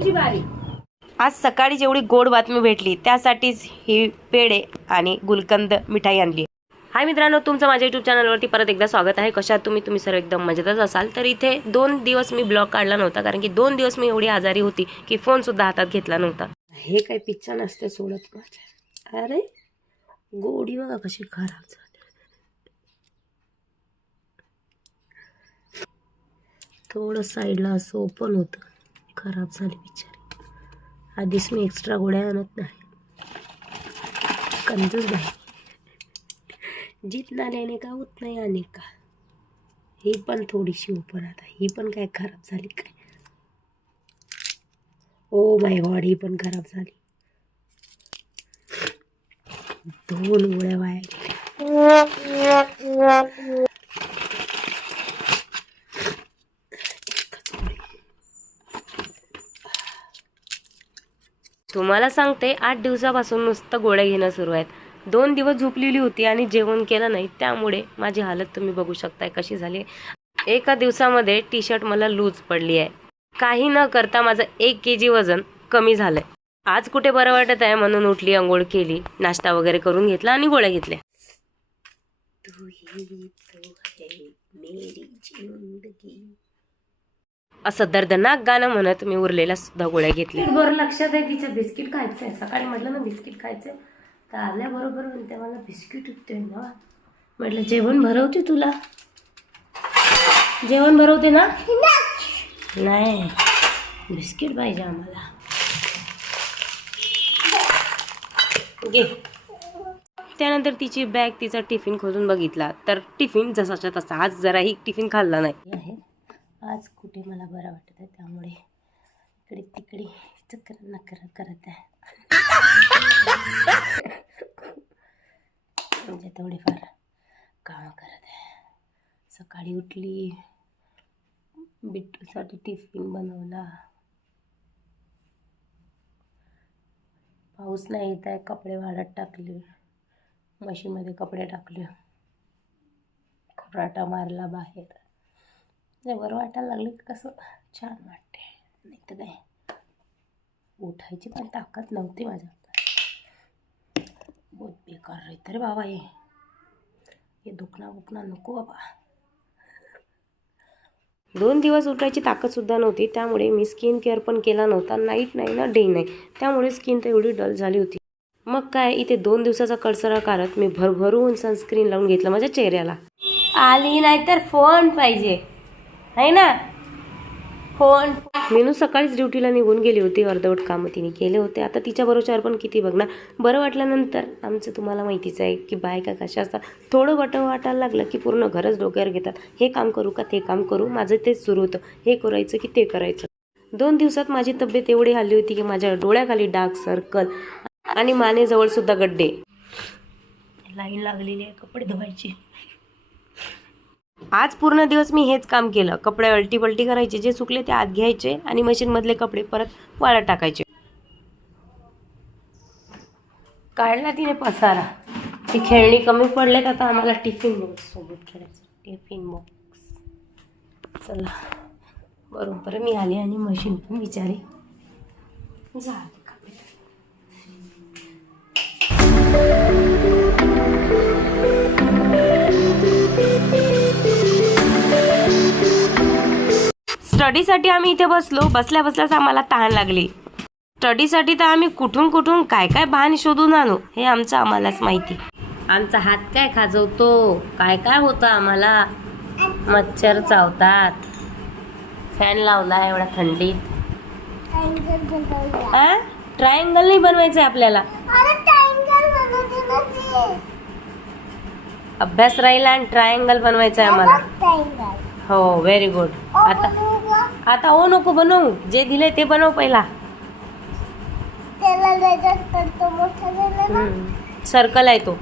तुझी बारी आज सकाळी जेवढी गोड बातमी भेटली त्यासाठीच ही पेढे आणि गुलकंद मिठाई आणली. हाय मित्रांनो तुमचं माझ्या यूट्यूब चॅनलवरती परत एकदा स्वागत आहे. कशात तुम्ही? तुम्ही सर्व एकदम मजेतच असाल. तर इथे दोन दिवस मी ब्लॉग काढला नव्हता कारण की दोन दिवस मी एवढी आजारी होती की फोन सुद्धा हातात घेतला नव्हता. हे काही पिच्चा नसते सोडत माझ्या अरे गोडी बघा कशी खराब झाली. थोडं साईडला असं ओपन होतं. खराब झाली बिचारी. आधीच मी एक्स्ट्रा गोळ्या आणत नाही. कंजूस नाही जितना लेने का उतना ही का. ही पण थोडीशी ओपन आता. ही पण काय खराब झाली काय? ओ माय गॉड ही पण खराब झाली. दोन गोळ्या वाया गेल्या एकच गोळी. तुम्हाला सांगते आठ दिवसापासून नुसतं गोळ्या घेणं सुरू आहेत. दोन दिवस झोपलेली होती आणि जेवण केलं नाही त्यामुळे माझी हालत तुम्ही बघू शकताय कशी झाली. एका दिवसामध्ये टी शर्ट मला लूज पडली आहे. काही न करता माझं एक के जी वजन कमी झालंय. आज कुठे बरं वाटत आहे म्हणून उठली आंघोळ केली नाश्ता वगैरे करून घेतला आणि गोळ्या घेतल्या. तू ही तो है मेरी जिंदगी. असं दर्दनाक गाणं म्हणत मी उरलेल्या सुद्धा गोळ्या घेतल्या. बरं लक्षात आहे तिच्या बिस्किट खायचं आहे सकाळी म्हटलं ना बिस्किट खायचं तर आल्याबरोबर म्हणते मला बिस्किट उठते ना. म्हटलं जेवण भरवते तुला? जेवण भरवते ना? नाही. बिस्किट पाहिजे आम्हाला. घे. त्यानंतर तिची बॅग तिचा टिफिन खोलून बघितला. तर टिफिन जसाच्या तसा. आज जराही टिफिन खाल्ला नाही. आहे. आज कुठे मला बरं वाटत आहे? त्यामुळे इकडे तिकडे चक्कर नकर करत आहे. म्हणजे थोडीफार कामं करत आहे. सकाळी उठली बिट्टूसाठी टिफिन बनवला. पाऊस नाही येत आहे कपडे वाढत टाकले. मशीनमध्ये कपडे टाकले. खराटा मारला बाहेर. जे बरं वाटायला लागले की कसं छान वाटते नाही तर काय? उठायची पण ताकद नव्हती माझ्या बहुत बेकार राहतं रे बाबा हे. हे दुखणं बुकणं नको बाबा. दोन दिवस उठायची ताकदसुद्धा नव्हती. त्यामुळे मी स्किन केअर पण केला नव्हता. नाईट नाही ना डे नाही. त्यामुळे स्किन तर एवढी डल झाली होती. मग काय? इथे दोन दिवसाचा कडसरा करत मी भरभरून सनस्क्रीन लावून घेतलं माझ्या चेहऱ्याला. आली नाही तर फोन पाहिजे. आहे ना? फोन. मेनू सकाळीच ड्युटीला निघून गेली होती अर्धवट कामं तिने केले होते. आता तिच्या बरोबर पण किती बघणार? बरं वाटल्यानंतर आमचं तुम्हाला माहितीच आहे की बायका कशा असतात. थोडं वाटं वाटायला लागलं की पूर्ण घरच डोक्यावर घेतात. हे काम करू का ते काम करू? माझं तेच सुरू होतं. हे करायचं की ते करायचं. दोन दिवसात माझी तब्येत एवढी हल्ली होती की माझ्या डोळ्याखाली डार्क सर्कल आणि मानेजवळ सुद्धा गड्डे. लाईन लागलेली आहे कपडे धुवायची. आज पूर्ण दिवस मी हेच काम केलं. कपडे अल्टी पलटी करायचे जे सुकले ते आत घ्यायचे आणि मशीनमधले कपडे परत वाळत टाकायचे. काढला तिने पसारा. ती खेळणी कमी पडलेत आता आम्हाला टिफिन बॉक्स सोबत खेळायचं. टिफिन बॉक्स चला. बरोबर मी आले आणि मशीन पण विचारी. झाले स्टडीसाठी आम्ही इथे बसलो. बसल्या बसल्याच आम्हाला तहान लागली. स्टडीसाठी तर आम्ही कुठून कुठून काय काय भान शोधून आणू हे आमचं आम्हालाच माहिती. आमचा हात काय खाजवतो? काय काय होतं आम्हाला? मच्छर चावतात. फॅन लावला एवढ्या थंडीत. ट्रायंगल नाही बनवायचं आपल्याला. अभ्यास राहिला आणि ट्रायंगल बनवायचं आहे आम्हाला. हो व्हेरी गुड आता आता ओ नको बनवू. जे दिले ते बनव पहिला. त्याला रेजर करतो मोठा झाला ना. सर्कल आहे तो.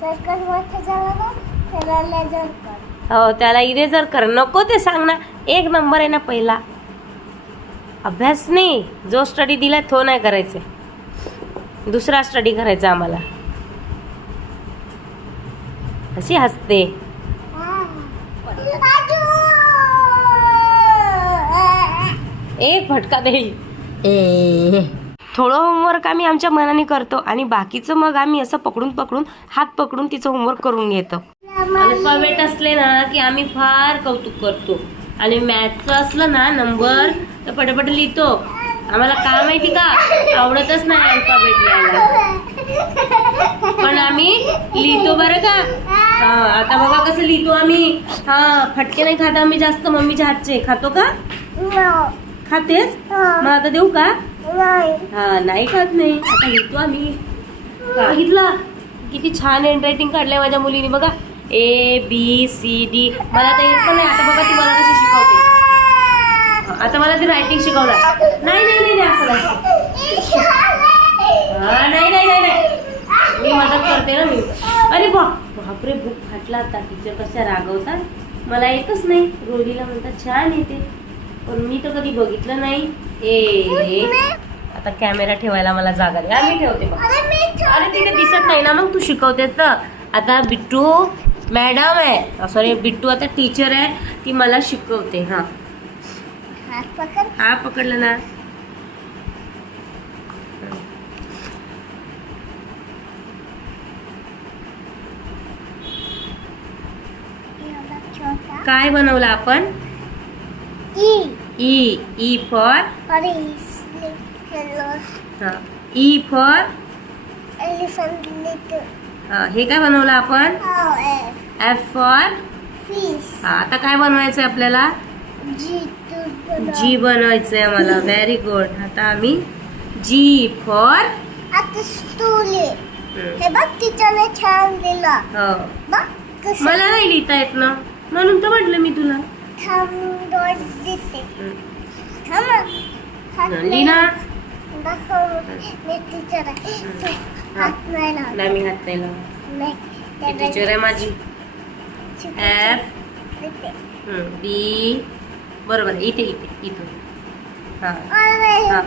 सर्कल मोठा झाला ना त्याला कर. हो त्याला इरेजर कर. नको ते सांग ना. एक नंबर आहे ना पहिला. अभ्यास नाही. जो स्टडी दिला तो नाही करायचे. दुसरा स्टडी करायचा आम्हाला. अशी हसते. एक फटका देईल ए. थोडं होमवर्क आम्ही आमच्या मनाने करतो आणि बाकीचं मग आम्ही असं पकडून पकडून हात पकडून तिचं होमवर्क करून घेतो. अल्फाबेट असले ना की आम्ही फार कौतुक करतो. आणि मॅथचं असलं ना नंबर तर पटापट लिहितो. आम्हाला का माहिती का? आवडतच नाही अल्फाबेट लिहायला. पण आम्ही लिहितो बरं का? हा आता बघा कसं लिहितो आम्ही. हा फटके नाही खात आम्ही जास्त मम्मीच्या हातचे. खातो का? खातेस? मग आता देऊ का? हा नाही खात नाही. आता लिहितो आम्ही. बघितलं? किती छान हँड रायटिंग काढलंय माझ्या मुलीने. बघा. ए बी सी डी मला तर येत पण नाही. आता बघा ती मला कशी शिकवते. आता मला ती रायटिंग शिकवणार. नाही नाही नाही नाही, असं नाही. हा, नाही नाही नाही नाही. मी मदत करते ना मी. अरे बा बापरे बुक फाटला आता. टीचर कशा रागवतात? मला येतच नाही. रोहिणीला म्हणतात छान येते. पण मी तर कधी बघितलं नाही. ए आता कॅमेरा ठेवायला मला जागा दे. हा, मी ठेवते अरे तिथे दिसत नाही ना मग तू शिकवते तर. आता बिट्टू मॅडम आहे. सॉरी बिट्टू आता टीचर आहे. ती मला शिकवते. हा. हा पकडलं ना. काय बनवलं आपण? E E E for Paris, hello, हा. ई फॉर elephant, little, हा काय बनवलं आपण? एफ फॉर fish, हा आता काय बनवायचंय आपल्याला? जी बनवायचंय आम्हाला. व्हेरी गुड आता आम्ही जी फॉर. हे बघ टीचरने छान दिलं. हो. मला नाही लिहिता येत ना. म्हणून तर म्हटलं मी तुला. थांब डॉट देते थांब ना. हात नाही लीना दाखव मी टीचर आहे हात नाही लावत. नाही मी हात नाही लावत नाही ती त्याला टीचर आहे माझी शिकवते. एफ देते. बी बरोबर इथे इथे इथून हा अरे हा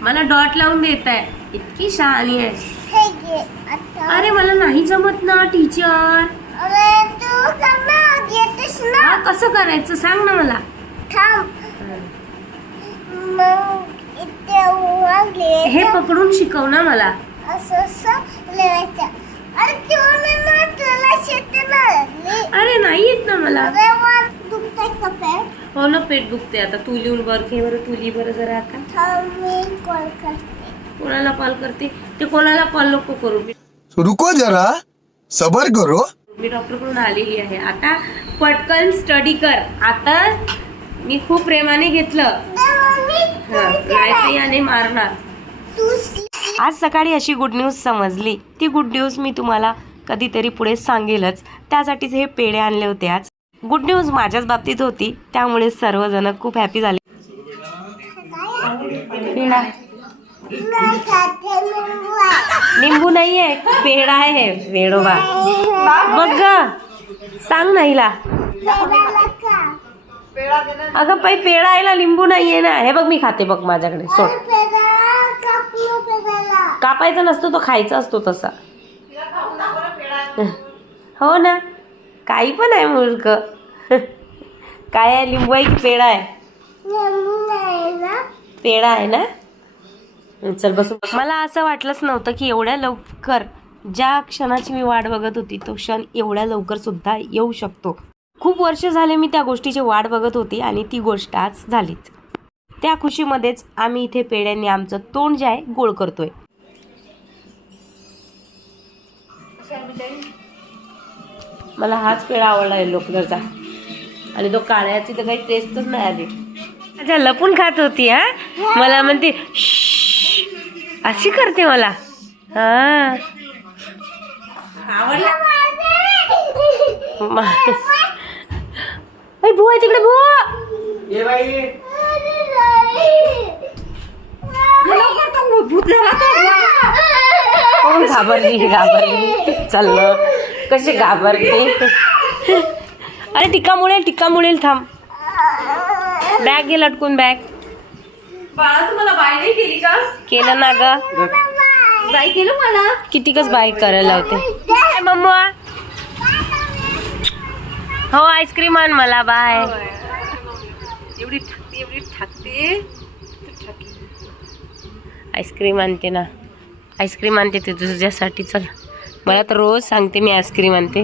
मला डॉट लावून देत आहे इतकी शहाणी आहे हे घे आता अरे मला नाही जमत ना टीचर कसं करायचं? सांग ना मला. थांब. मग इथे वागले हे पकडून शिकव ना मला. असं असं लिहायचं. अरे तुम्ही तुला शेते अरे नाही येत ना मला. अरे वर दुखतंय का पेट? हो ना पेट दुखते आता. तू लिहून बर घे बरं तू लिही बरं जरा आता. थांब मी कॉल करते. कोणाला कॉल करते? ते कोणाला कॉल नको करू. रुको जरा. सबर करो. मी डॉक्टरकडून आलेली आहे. आता पटकन स्टडी कर. आता मी खूप प्रेमाने घेतलं. नाही याने मारणार. आज सकाळी अशी गुड न्यूज समजली. ती गुड न्यूज मी तुम्हाला कधीतरी पुढे सांगेलच. त्यासाठीच हे पेढे आणले होते आज. गुड न्यूज माझ्याच बाबतीत होती. त्यामुळे सर्वजण खूप हॅपी झाले. पेढा. लिंबू आहे. नाहीये पेढा आहे वेडोबा बघ ग सांग ना हिला? अगं पाई पेढा आहे ना लिंबू नाहीये ना. हे बघ मी खाते बघ माझ्याकडे सोड. कापायचा नसतो तो खायचा असतो तसा. हो ना. काही पण आहे मूर्ख. काय आहे लिंबू आहे की पेढा आहे? पेढा आहे ना? चल बसून मला असं वाटलंच नव्हतं की एवढ्या लवकर ज्या क्षणाची मी वाट बघत होती तो क्षण एवढ्या लवकर सुद्धा येऊ शकतो. खूप वर्ष झाले मी त्या गोष्टीची वाट बघत होती आणि ती गोष्ट आज झालीच. त्या खुशीमध्येच आम्ही इथे पेढ्यांनी आमचं तोंड जे आहे गोळ करतोय. मला हाच पेढा आवडला येलो कलरचा आणि तो काळ्याची तर काही टेस्टच नाही आली. अच्छा लपून खात होती हा? मला म्हणते. अशी करते मला. हा. बुवा तिकडे हो घाबरली घाबरली? चाललं कशी घाबरते अरे टिक्का मुळेल थांब. बॅग घे लटकून बॅग. बाळा तुम्हाला बाय नाही केली का? केलं ना ग. बाय केलं मला? कितीकच बाय करायला होते. मम्मा. हो आईस्क्रीम आण मला बाय. एवढी ठाकते एवढी ठाकते आईस्क्रीम आणते ना. आईस्क्रीम आणते ते तुझ्यासाठी. चल. मला तर रोज सांगते मी आईस्क्रीम आणते.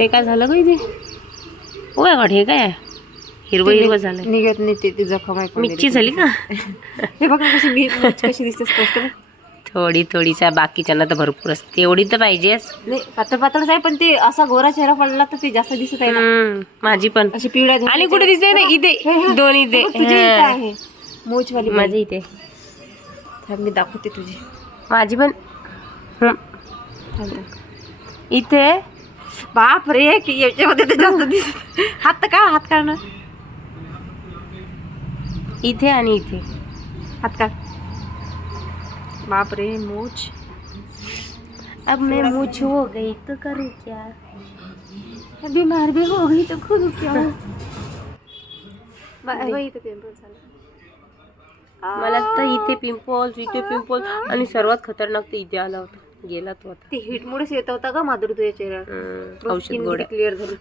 हे काय झालं का इथे? ओ गॉड हे काय आहे? हिरवं हिरवं झालं निघत नाही ते ती जखम आहे मिरची झाली का? हे बघा कशी मी कशी दिसते स्पष्ट. थोडी थोडीसा बाकीच्यांना तर भरपूर असते. एवढी तर पाहिजेच. नाही पातळ पातळच आहे पण ते असा गोरा चेहरा पडला तर ते जास्त दिसत आहे ना. हम्म, माझी पण. अशी पिवळ्या आणि कुठे दिसते? ना इथे. दोन इथे. हा. आहे. मोचवाली माझी इथे. मी दाखवते तुझी. माझी पण. हम्म, थांब, थांब. इथे. बाप रे की याच्यामध्ये तर जास्त दिसत. हात तर काढ हात काढ ना इथे आणि इथे. हात काढ. बाप रे मोच अब मैं मुझ हो गई तो करूँ क्या? बीमार भी हो गई तो खुद क्या? पिंपल मला तर इथे पिंपल्स इथे पिंपल्स आणि सर्वात खतरनाक तर इथे आला होता. गेला तो आता. ते हीट मुळेच येत होता का माधुरी तुझ्या चेहऱ्यावर? औषध गोळ्या. क्लिअर झाली.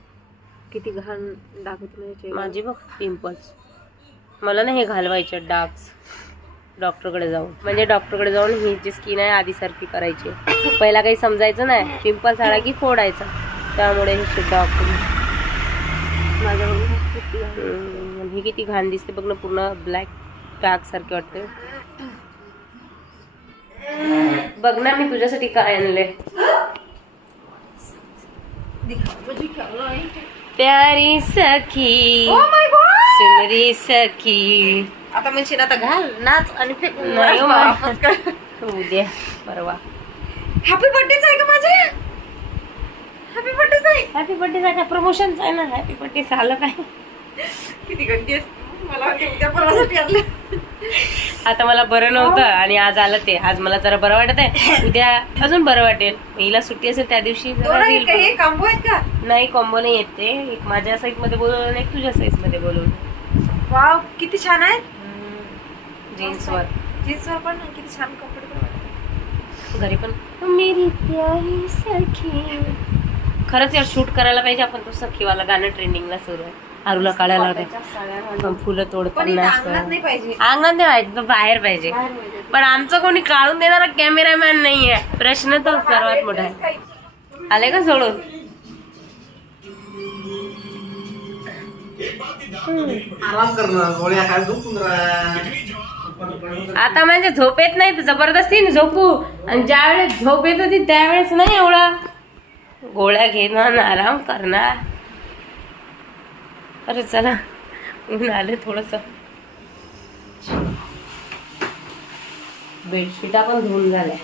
किती घाण दाखवत माझे बघ पिंपल्स मला ना हे घालवायचे डार्क्स. डॉक्टरकडे जाऊन. म्हणजे डॉक्टरकडे जाऊन ही जी स्किन आहे आधीसारखी करायची. पहिला काही समजायचं नाही. पिंपल्स आला की फोडायचा. त्यामुळे हे सुद्धा डॉक्टर. हम्म, ही किती घाण दिसते. बघ ना पूर्ण ब्लॅक डार्क सारखे वाटते. बघ ना मी तुझ्यासाठी काय आणले. प्यारी सखी. Oh सुनरी सखी. आता म्हणशील आता घाल नाच आणि फेक नाही हो, वापस कर. उद्या परवा. हॅपी बर्थडेच आहे का माझे? हॅपी बर्थडेच आहे. हॅपी बर्थडे काय प्रमोशनच आहे ना? हॅपी बर्थडे झालं काय? किती गर्दी असते. मला वाटते उद्या परवासाठी आणलं आता मला बरं नव्हतं आणि आज आलं ते. आज मला जरा बरं वाटत आहे. उद्या अजून बरं वाटेल. हिला सुट्टी असेल त्या दिवशी जरा दोन आहेत देईल का बरं. हे कांबो आहेत का? नाही कॉम्बो नाही येत ते. एक माझ्या साईजमध्ये बोलवलं आणि एक तुझ्या साईजमध्ये बोलवलं. वाव किती छान आहे. जीन्सवर जीन्सवर पण किती छान वाटतात. घरी पण. मेरी प्यारी सखी. खरंच यार शूट करायला पाहिजे आपण तो सखीवाला गाणं ट्रेंडिंगला सुरू आहे. आरूला काढायला. होते फुलं तोडताना अंगणात असं. नाही पाहिजे. अंगण नाही बाहेर पाहिजे. बाहेर पाहिजे. पण आमचं कोणी काढून देणारा कॅमेरामॅन नाहीये. प्रश्न तो सर्वात मोठा आहे. आले का सोडून? आता म्हणजे झोप येत नाही तर जबरदस्तीने झोपू. आणि ज्या वेळेस झोप येत होती त्यावेळेस नाही एवढा. गोळ्या घेणार आणि आराम करणार. अरे चला ऊन आलं थोडस. बेडशीटा पण धुवून झाल्या.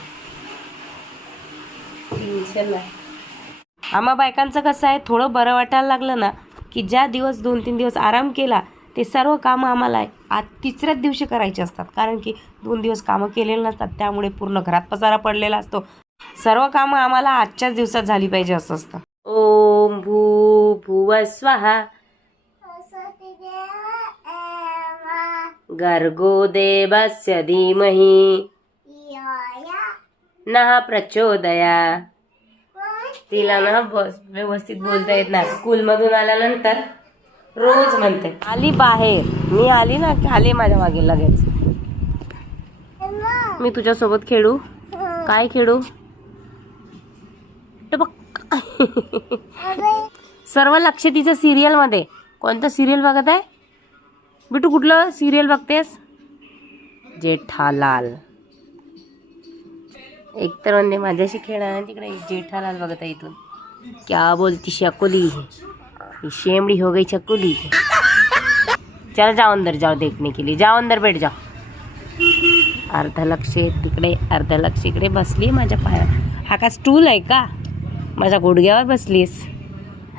टेन्शन नाही. आम्हा बायकांचं कसं आहे थोडं बरं वाटायला लागलं ना की ज्या दिवस दोन तीन दिवस आराम केला ते सर्व कामं आम्हाला आज तिसऱ्याच दिवशी करायचे असतात. कारण की दोन दिवस कामं केलेली नसतात त्यामुळे पूर्ण घरात पसारा पडलेला असतो. सर्व कामं आम्हाला आजच्याच दिवसात झाली पाहिजे असं असतं. ओम भू भुव स्वाहा. गर्गो देवस्य धीमहि। न प्रचोदया तिला ना बस व्यवस्थित बोलता येत नाही. स्कूलमधून आल्यानंतर रोज म्हणते आली बाहेर. मी आली ना खाली आली माझ्या मागे लगेच. मी तुझ्यासोबत खेळू? काय खेळू? सर्व लक्ष तिचं सिरियलमध्ये कोणतं सिरियल बघत आहे? बिटू कुठलं सिरियल बघतेस? जेठालाल. एक तर म्हणते माझ्याशी खेळा तिकडे जेठालाल बघत आहे इथून. क्या बोलती शकुली शेमड़ी हो गई चकुली चल जाओ अंदर जाओ देखने के लिए. जाओ अंदर बैठ जाओ. अर्ध लक्ष तिकडे अर्ध लक्ष इकडे बसली माझ्या पाया. हा का स्टूल आहे का? माझ्या गुडघ्यावर बसलीस.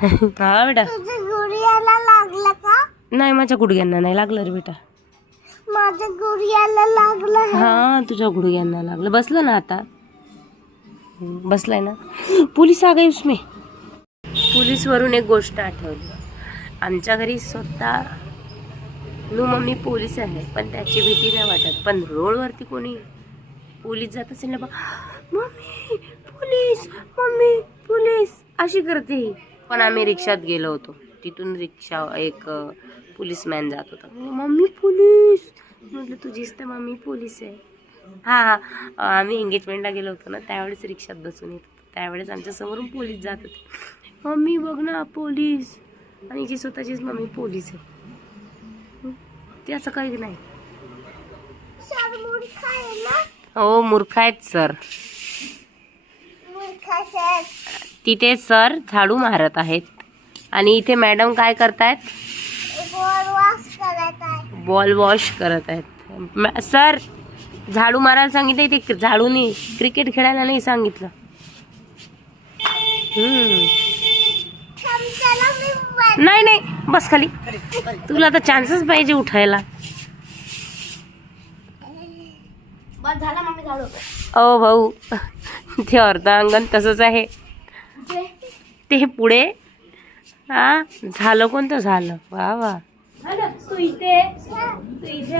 हा बेटा. लागलं का? नाही माझ्या गुडघ्यांना नाही लागलं रे बेटा. माझ्या गुडियाला लागलं हा तुझ्या गुडघ्यांना लागलं. बसलं ना आता. बसलाय ना? पोलीस आ गए उसमे. पोलीसवरून एक गोष्ट आठवली. आमच्या घरी स्वतः नू मम्मी पोलीस आहे पण त्याची भीती नाही वाटत. पण रोडवरती कोणी पोलीस जात असेल ना बा मम्मी पोलीस मम्मी पोलीस अशी करते ही पण आम्ही रिक्षात गेलो होतो. तिथून रिक्षा एक पोलीसमॅन जात होता. Mummy police. म्हटलं तुझीच तर मम्मी पोलीस आहे. हा हा. आम्ही एंगेजमेंटला गेलो होतो ना त्यावेळेस रिक्षात बसून येत होतो. त्यावेळेस आमच्या समोरून पोलीस जात होते. मम्मी बघ ना पोलीस. आणि हिची स्वतःचीच मम्मी पोलीस आहे? ते असं काही नाही. हो मूर्ख आहेत सर. तिथे सर झाडू मारत आहेत. आणि इथे मॅडम काय करतायत? बॉल वॉश करत आहेत. मॅ- सर झाडू मारायला सांगितलं इथे झाडूनी क्रिकेट खेळायला नाही सांगितलं. नाही नाही बस खाली. तुला तर चान्सच पाहिजे उठायला. बस झाला मम्मी झाडू. ओ भाऊ ते अर्धांगण तसंच आहे. ते पुढे हा झालं कोणतं? झालं. वा वा. तू इथे तू इथे.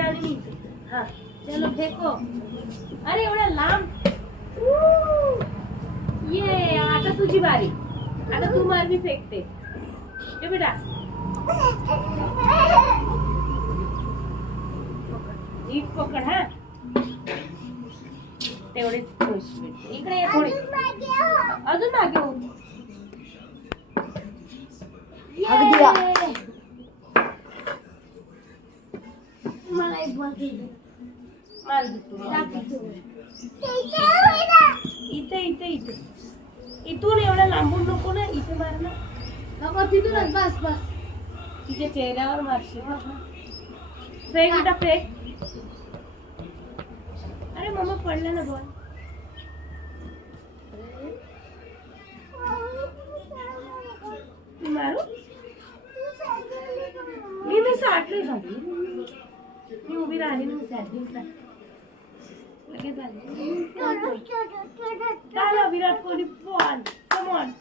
हा. चलो फेको। अरे एवढ्या लांब। ये आता तुझी बारी. आता तू मार मी फेकते. ये बेटा. नीट पकड हा. तेवढेच खुश भेटते इकडे ये थोडी. अजून मागे हो. मला एक बॉल मार. इथे इथे इथे इथून एवढं लांबून नको ना इथे मार ना. नको तिथूनच बस बस. तिच्या चेहऱ्यावर मारशील. फेक बेटा फेक. अरे मम्मा पडला ना बॉल मी मारू? मी मी साठली झाली. मी उभी राहिली मी साठलीच नाही लगेच आली चला Virat Kohli ball come on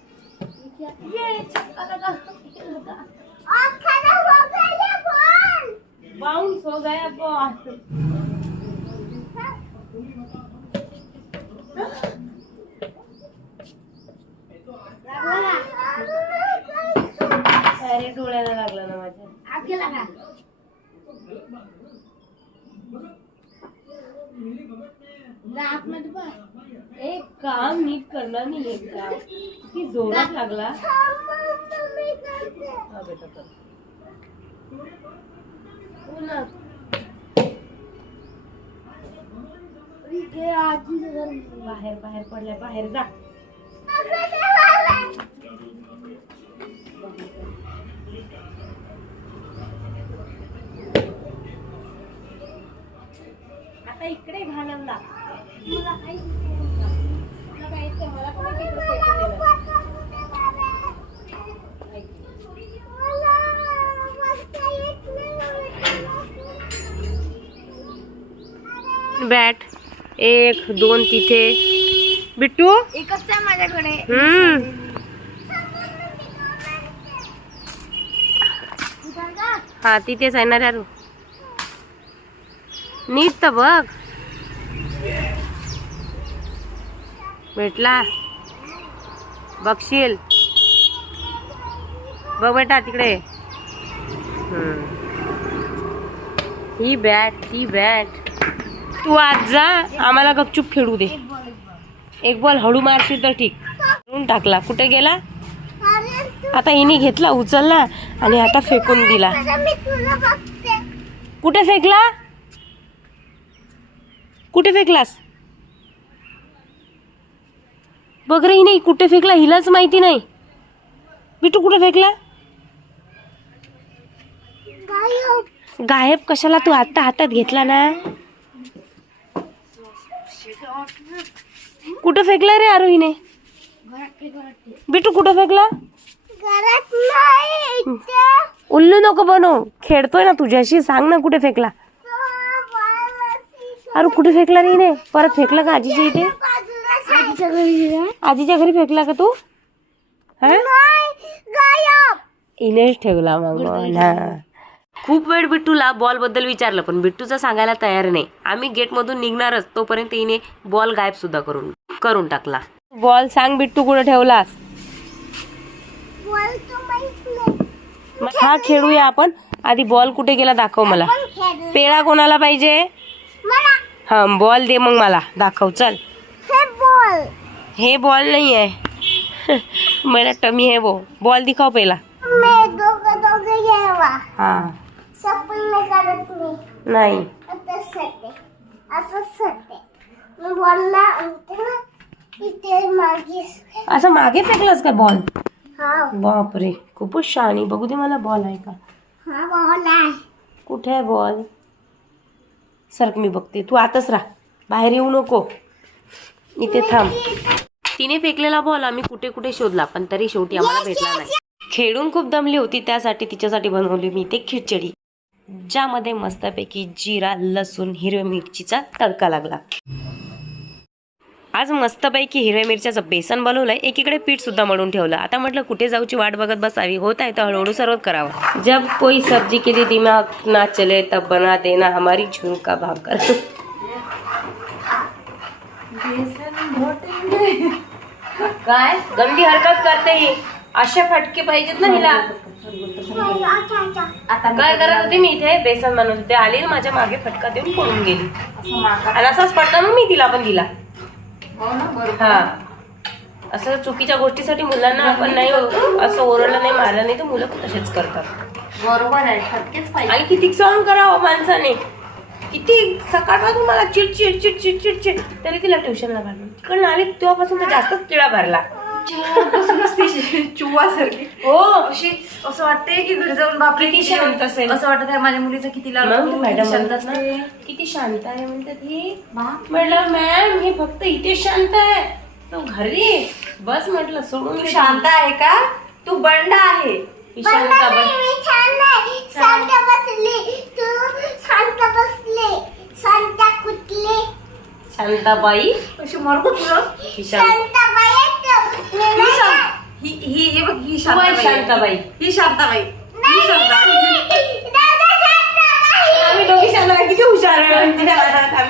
ये छक्का लगा लगा बाउंस हो गया बॉल अरे डोळ्याला लागला ना माझ्या एक काम नीट करणार नाही एक काम. की जोरात लागला. हा बेटा कर हो बाहेर बाहेर पडलाय बाहेर जा आता इकडे घालवला मला काही तुला काय येतं? मला पण एक इकडे फेकून दिलं. ऐक. बॅट एक दोन तिथे. बिट्टू? एकच आहे माझ्याकडे. हम्म. हा तिथेच आहे ना रे अरू. नीट तर बघ. भेटला. बघशील. बघ बेटा तिकडे. ही बॅट ही बॅट तू आज जा आम्हाला गपचूप खेळू दे. एक बॉल हळू मारशील तर ठीक. करून टाकला. कुठे गेला? आता हिने घेतला उचलला आणि आता फेकून दिला. कुठे फेकला? कुठे फेकलास? बघ रे हिने कुठे फेकला हिलाच माहिती नाही. बिटू कुठे फेकला? गायब. गायब? कशाला तू आता हातात घेतला ना? कुठं फेकला रे आरोहीने? बिटू कुठं फेकला? नाही. उल्लू नको बनव खेळतोय ना तुझ्याशी. सांग ना कुठे फेकला. अरे कुठे फेकला रे हिने? परत फेकला का आजीच्या इथे? आजीच्या घरी आहे. आजीच्या घरी फेकला का तू? हा? नाही गायब. इनेच ठेवला मग. हा. खूप वेळ बिट्टूला बॉलबद्दल विचारलं पण बिट्टूचं सांगायला तयार नाही. आम्ही गेटमधून निघणारच तोपर्यंत हिने बॉल गायब सुद्धा करून करून टाकला. बॉल सांग बिट्टू कुठे ठेवलास? हा खेळूया आपण. आधी बॉल कुठे गेला दाखव मला. पेळा कोणाला पाहिजे? मला. हा बॉल दे मग मला. दाखव चल. हे बॉल. हे बॉल नाही आहे मेरा टमी है वो. बॉल दिखाओ पहिला. हा. नाही असं मागे फेकलास का बॉल हा बापरे खूपच शानी बघू दे मला बॉल आहे का? हा कुठे आहे बॉल सरक मी बघते. तू आताच राह. बाहेर येऊ नको. इथे थांब. तिने फेकलेला बॉल आम्ही कुठे कुठे शोधला पण तरी शेवटी आम्हाला भेटला नाही. खेळून खूप दमली होती त्यासाठी तिच्यासाठी बनवली मी ते खिचडी ज्यामध्ये मस्तपैकी जिरा लसूण हिरव्या मिरचीचा तडका लागला. आज मस्तपैकी हिरव्या मिरच्याचं बेसन बनवलंय. एकीकडे पीठ सुद्धा मळून ठेवलं. आता म्हटलं कुठे जाऊची वाट बघत बसावी? होत आहे तर हळूहळू सर्व करावं. जब कोई सब्जी के लिए दिमाग ना चले तब बना देना हमारी झुमका भाकर. काय? गंदी हरकत करते ही. अशा फटके पाहिजेत ना हिला. आता काय करत होते मी इथे? बेसन बनवत होते. आली माझ्या मागे फटका देऊन पळून गेली. आणि असाच फटका मग मी तिला पण दिला. हा असं चुकीच्या गोष्टीसाठी मुलांना आपण नाही असं ओरडलं नाही मारलं नाही तर मुलं तसेच करतात. बरोबर आहे पाहिजे. आणि किती सहन करावं माणसाने? किती सकाळपासून मला चिड चिड चिड चिड चिड चिड तरी तिला ट्युशनला घालून. तिकडनं आली तेव्हापासून तर जास्तच तिळा भरला. चुवा सारखी हो. अशी असं वाटतंय की घरी जाऊन बापरे किती किती शांत असेल. असं वाटत आहे माझ्या मुलीचा किती लाड मॅडम किती शांत म्हणतात ना असते. किती शांत आहे म्हणतात ही बाप. म्हटलं मॅम हे फक्त इथे शांत आहे. तो घरी बस म्हटलं सोडून तू दे. शांत आहे का? तू बंड आहे. ही शांत बस शांत बसली. तू शांत बसले. शांत कुठले? शांताबाई. अशी मरतो तुला? ही ही ही ही हे ही शांताबाई. ही शांताबाई. ही शांताबाई. आम्ही दोघी शांताबाई. किती हुशार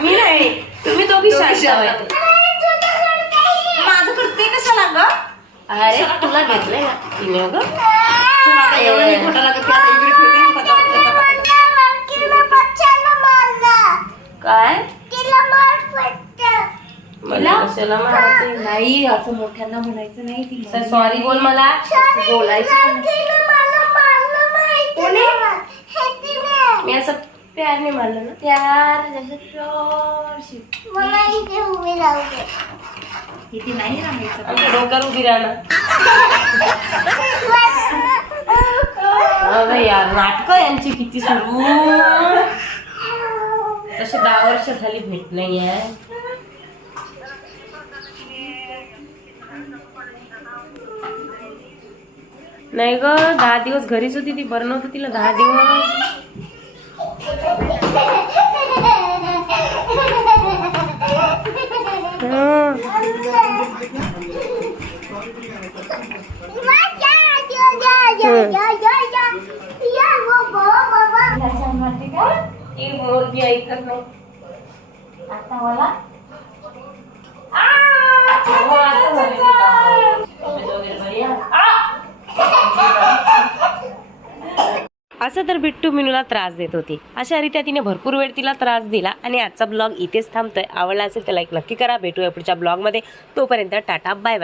मी नाही. तुम्ही दोघी शांताबाई. माझं करते कशाला ग? अरे तुला घेतलंय तिने ग. एवढं खोटं लागत. काय? मला कशाला मारते? नाही असं मोठ्यांना म्हणायचं नाही ती सॉरी बोल मला. बोलायचं पण नाही. मी असं प्यारने मारलं ना? प्यार जसं प्युअरशी मला इथे उभी राहू दे. इथे नाही राहायचं. आमच्या डोक्यावर उभी राहणार अगं यार नाटक यांची किती सुरू. तसे दहा वर्ष झाली भेट नाही आहे. नाही ग दहा दिवस घरीच होती ती बरं नव्हतं तिला दहा दिवस. ती ऐकत नाही. हो, आता? असं तर बिट्टू मिनूला त्रास देत होती. अशा रीत्या तिने भरपूर वेळ तिला त्रास दिला आणि आजचा ब्लॉग इथेच थांबतोय. आवडला असेल तर लाईक नक्की करा. भेटूया पुढच्या ब्लॉगमध्ये. तोपर्यंत टाटा बाय बाय.